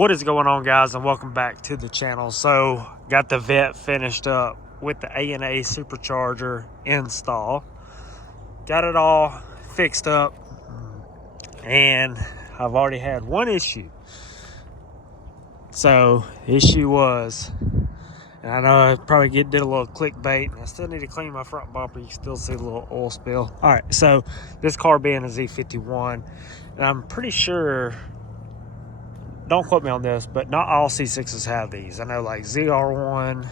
What is going on, guys, and welcome back to the channel. So got the Vette finished up with the A&A Supercharger install, got it all fixed up, and I've already had one issue. So the issue was, and I know I probably did a little clickbait, and I still need to clean my front bumper. You can still see a little oil spill. All right, so this car being a Z51, and I'm pretty sure, don't quote me on this, but not all C6s have these. I know like ZR1,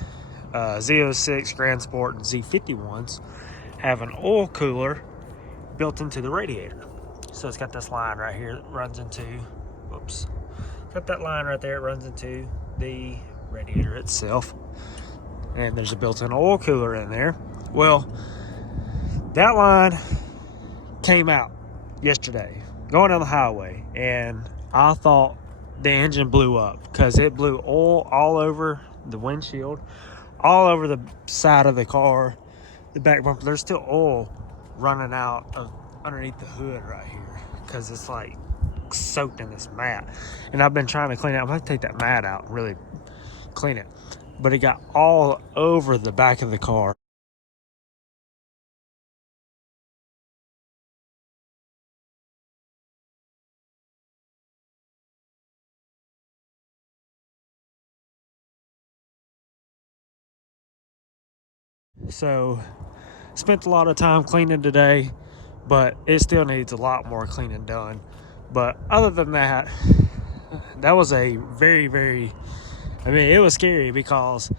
Z06, Grand Sport, and Z51s have an oil cooler built into the radiator. So it's got this line right here that runs into, whoops, got that line right there, it runs into the radiator itself. And there's a built-in oil cooler in there. Well, that line came out yesterday, going down the highway, and I thought the engine blew up because it blew oil all over the windshield, all over the side of the car, the back bumper. There's still oil running out of underneath the hood right here because it's like soaked in this mat. And I've been trying to clean it. I'm going to take that mat out and really clean it. But it got all over the back of the car. So spent a lot of time cleaning today, but it still needs a lot more cleaning done. But other than that, that was a very, I mean, it was scary because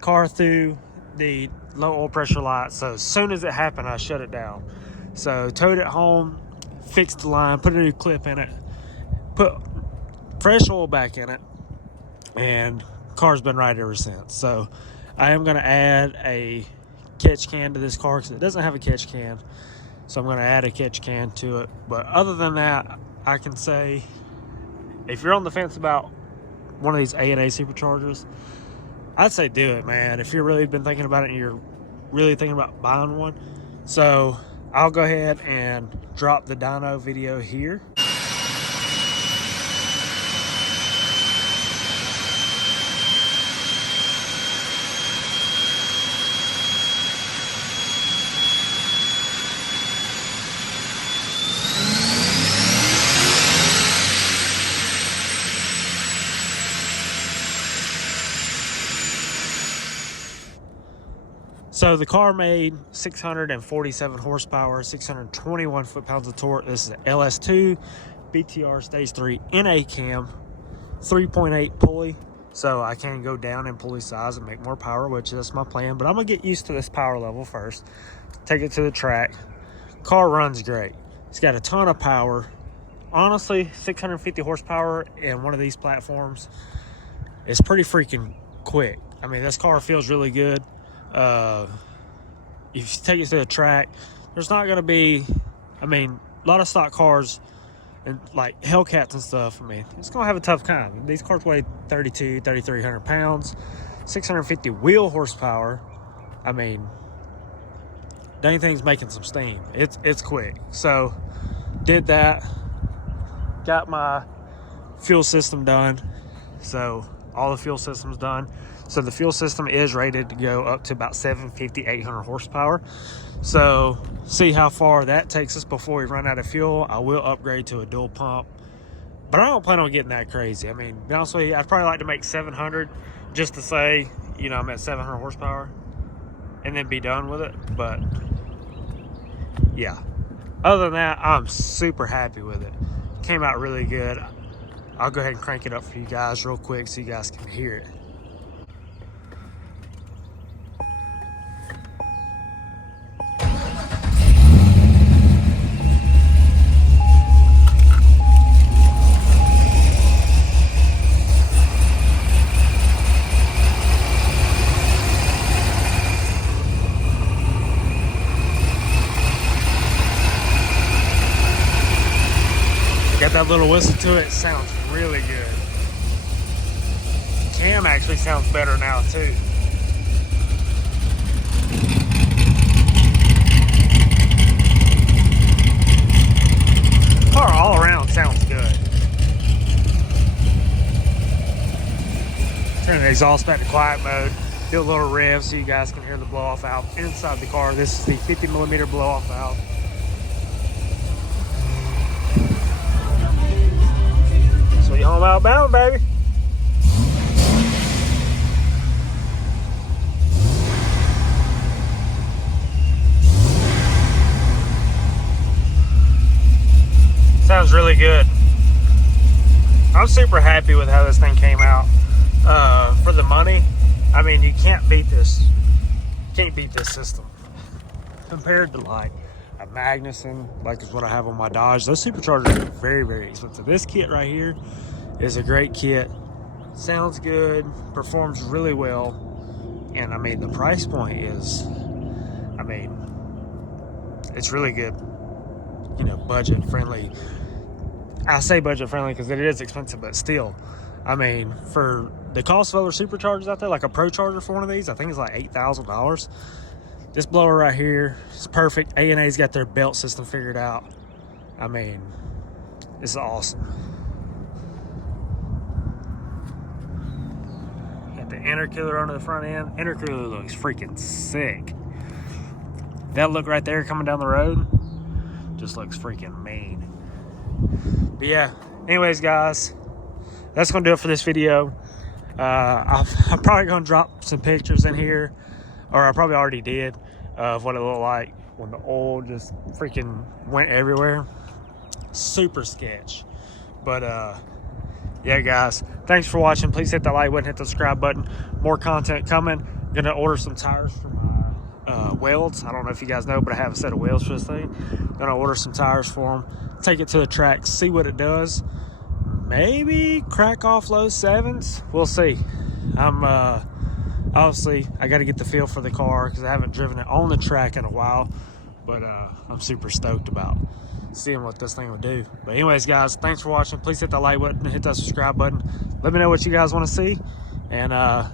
car threw the low oil pressure light. So as soon as it happened, I shut it down. So towed it home, fixed the line, put a new clip in it, put fresh oil back in it, and car's been right ever since. So I am going to add a catch can to this car because it doesn't have a catch can. So I'm going to add a catch can to it. But other than that, I can say if you're on the fence about one of these A&A Superchargers, I'd say do it, man. If you've really been thinking about it and you're really thinking about buying one. So I'll go ahead and drop the dyno video here. So the car made 647 horsepower, 621 foot-pounds of torque. This is an LS2 BTR Stage 3 NA cam, 3.8 pulley. So I can go down in pulley size and make more power, which is my plan. But I'm going to get used to this power level first. Take it to the track. Car runs great. It's got a ton of power. Honestly, 650 horsepower in one of these platforms is pretty freaking quick. I mean, this car feels really good. If you take it to the track, there's not going to be, I mean, a lot of stock cars and like Hellcats and stuff, I mean, it's going to have a tough time. These cars weigh 3,300 pounds, 650 wheel horsepower. I mean, dang thing's making some steam. It's quick. So did that, got my fuel system done. So all the fuel system's done. So the fuel system is rated to go up to about 750, 800 horsepower. So see how far that takes us before we run out of fuel. I will upgrade to a dual pump, but I don't plan on getting that crazy. I mean, to be honest with you, I'd probably like to make 700 just to say, you know, I'm at 700 horsepower and then be done with it. But yeah, other than that, I'm super happy with it. Came out really good. I'll go ahead and crank it up for you guys real quick so you guys can hear it. Got that little whistle to it. Sounds really good. Cam actually sounds better now too. Car all around sounds good. exhaust back to quiet mode. Do a little rev so you guys can hear the blow off valve inside the car. This is the 50mm blow off valve. Sweet home outbound, baby. Sounds really good. I'm super happy with how this thing came out. For the money, I mean, you can't beat this. Can't beat this system. Compared to like a Magnuson, like is what I have on my Dodge. Those Superchargers are very, very expensive. This kit right here is a great kit. Sounds good, performs really well. And I mean, the price point is, I mean, it's really good. You know, budget friendly. I say budget friendly because it is expensive, but still, I mean, for the cost of other Superchargers out there, like a Pro Charger for one of these, I think it's like $8,000. This blower right here is perfect. A&A's got their belt system figured out. I mean, it's awesome. Got the intercooler under the front end. Intercooler looks freaking sick. That look right there coming down the road just looks freaking mean. But yeah, anyways, guys, that's gonna do it for this video. I'm probably gonna drop some pictures in here, or I probably already did, of what it looked like when the oil just freaking went everywhere. Super sketch. But yeah, guys, thanks for watching. Please hit that like button, hit the subscribe button. More content coming. Gonna order some tires for my welds. I don't know if you guys know, but I have a set of welds for this thing. Gonna order some tires for them, take it to the track, see what it does. Maybe crack off low 7s. We'll see. I'm obviously, I got to get the feel for the car because I haven't driven it on the track in a while. But I'm super stoked about seeing what this thing will do. But anyways, guys, thanks for watching. Please hit that like button, hit that subscribe button. Let me know what you guys want to see, and let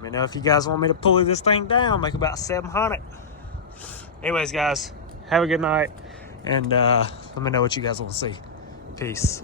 me know if you guys want me to pulley this thing down, make about 700. Anyways, guys, have a good night, and let me know what you guys want to see. Peace.